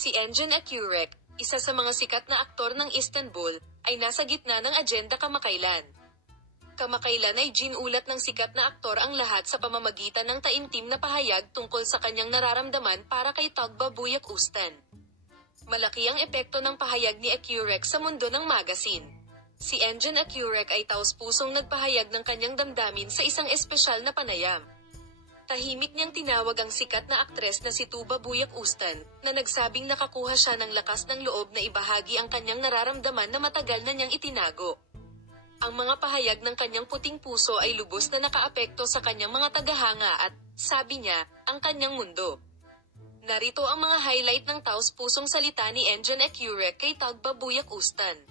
Si Engin Akyurek, isa sa mga sikat na aktor ng Istanbul, ay nasa gitna ng agenda kamakailan. Kamakailan ay ginulat ng sikat na aktor ang lahat sa pamamagitan ng taimtim na pahayag tungkol sa kanyang nararamdaman para kay Tugba Buyak Ustan. Malaki ang epekto ng pahayag ni Akyurek sa mundo ng magazine. Si Engin Akyurek ay taos-pusong nagpahayag ng kanyang damdamin sa isang espesyal na panayam. Tahimik niyang tinawag ang sikat na aktres na si Tuba Buyak Ustan, na nagsabing nakakuha siya ng lakas ng loob na ibahagi ang kanyang nararamdaman na matagal na niyang itinago. Ang mga pahayag ng kanyang puting puso ay lubos na nakaapekto sa kanyang mga tagahanga at, sabi niya, ang kanyang mundo. Narito ang mga highlight ng taos-pusong salita ni Engin Akyurek kay Tugba Buyak Ustan.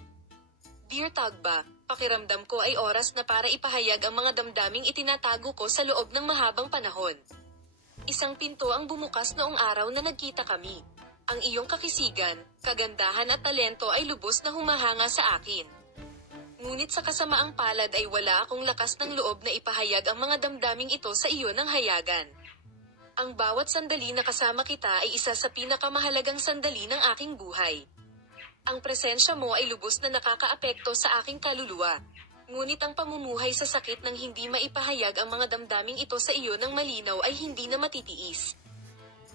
Dear Tugba, pakiramdam ko ay oras na para ipahayag ang mga damdaming itinatago ko sa loob ng mahabang panahon. Isang pinto ang bumukas noong araw na nagkita kami. Ang iyong kakisigan, kagandahan at talento ay lubos na humahanga sa akin. Ngunit sa kasamaang palad ay wala akong lakas ng loob na ipahayag ang mga damdaming ito sa iyo ng hayagan. Ang bawat sandali na kasama kita ay isa sa pinakamahalagang sandali ng aking buhay. Ang presensya mo ay lubos na nakakaapekto sa aking kaluluwa. Ngunit ang pamumuhay sa sakit ng hindi maipahayag ang mga damdaming ito sa iyo ng malinaw ay hindi na matitiis.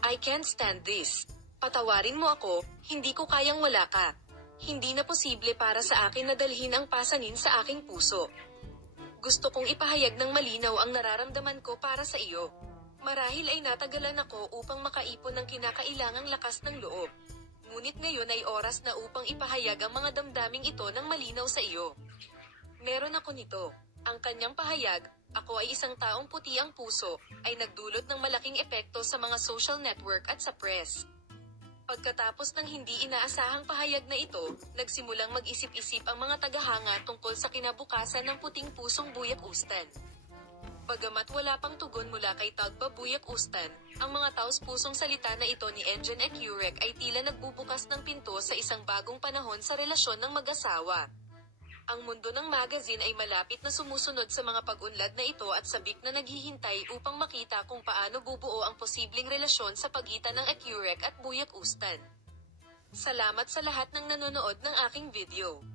I can't stand this. Patawarin mo ako, hindi ko kayang wala ka. Hindi na posible para sa akin na dalhin ang pasanin sa aking puso. Gusto kong ipahayag ng malinaw ang nararamdaman ko para sa iyo. Marahil ay natagalan ako upang makaipon ng kinakailangang lakas ng loob. Ngunit ngayon ay oras na upang ipahayag ang mga damdaming ito ng malinaw sa iyo. Meron ako nito. Ang kanyang pahayag, ako ay isang taong puti ang puso, ay nagdulot ng malaking epekto sa mga social network at sa press. Pagkatapos ng hindi inaasahang pahayag na ito, nagsimulang mag-isip-isip ang mga tagahanga tungkol sa kinabukasan ng puting pusong Buyak Ustan. Bagamat wala pang tugon mula kay Tugba Buyak Ustan, ang mga taos-pusong salita na ito ni Engin Akyurek ay tila nagbubukas ng pinto sa isang bagong panahon sa relasyon ng mag-asawa. Ang mundo ng magazine ay malapit na sumusunod sa mga pag-unlad na ito at sabik na naghihintay upang makita kung paano bubuo ang posibleng relasyon sa pagitan ng Akyurek at Buyak Ustan. Salamat sa lahat ng nanonood ng aking video.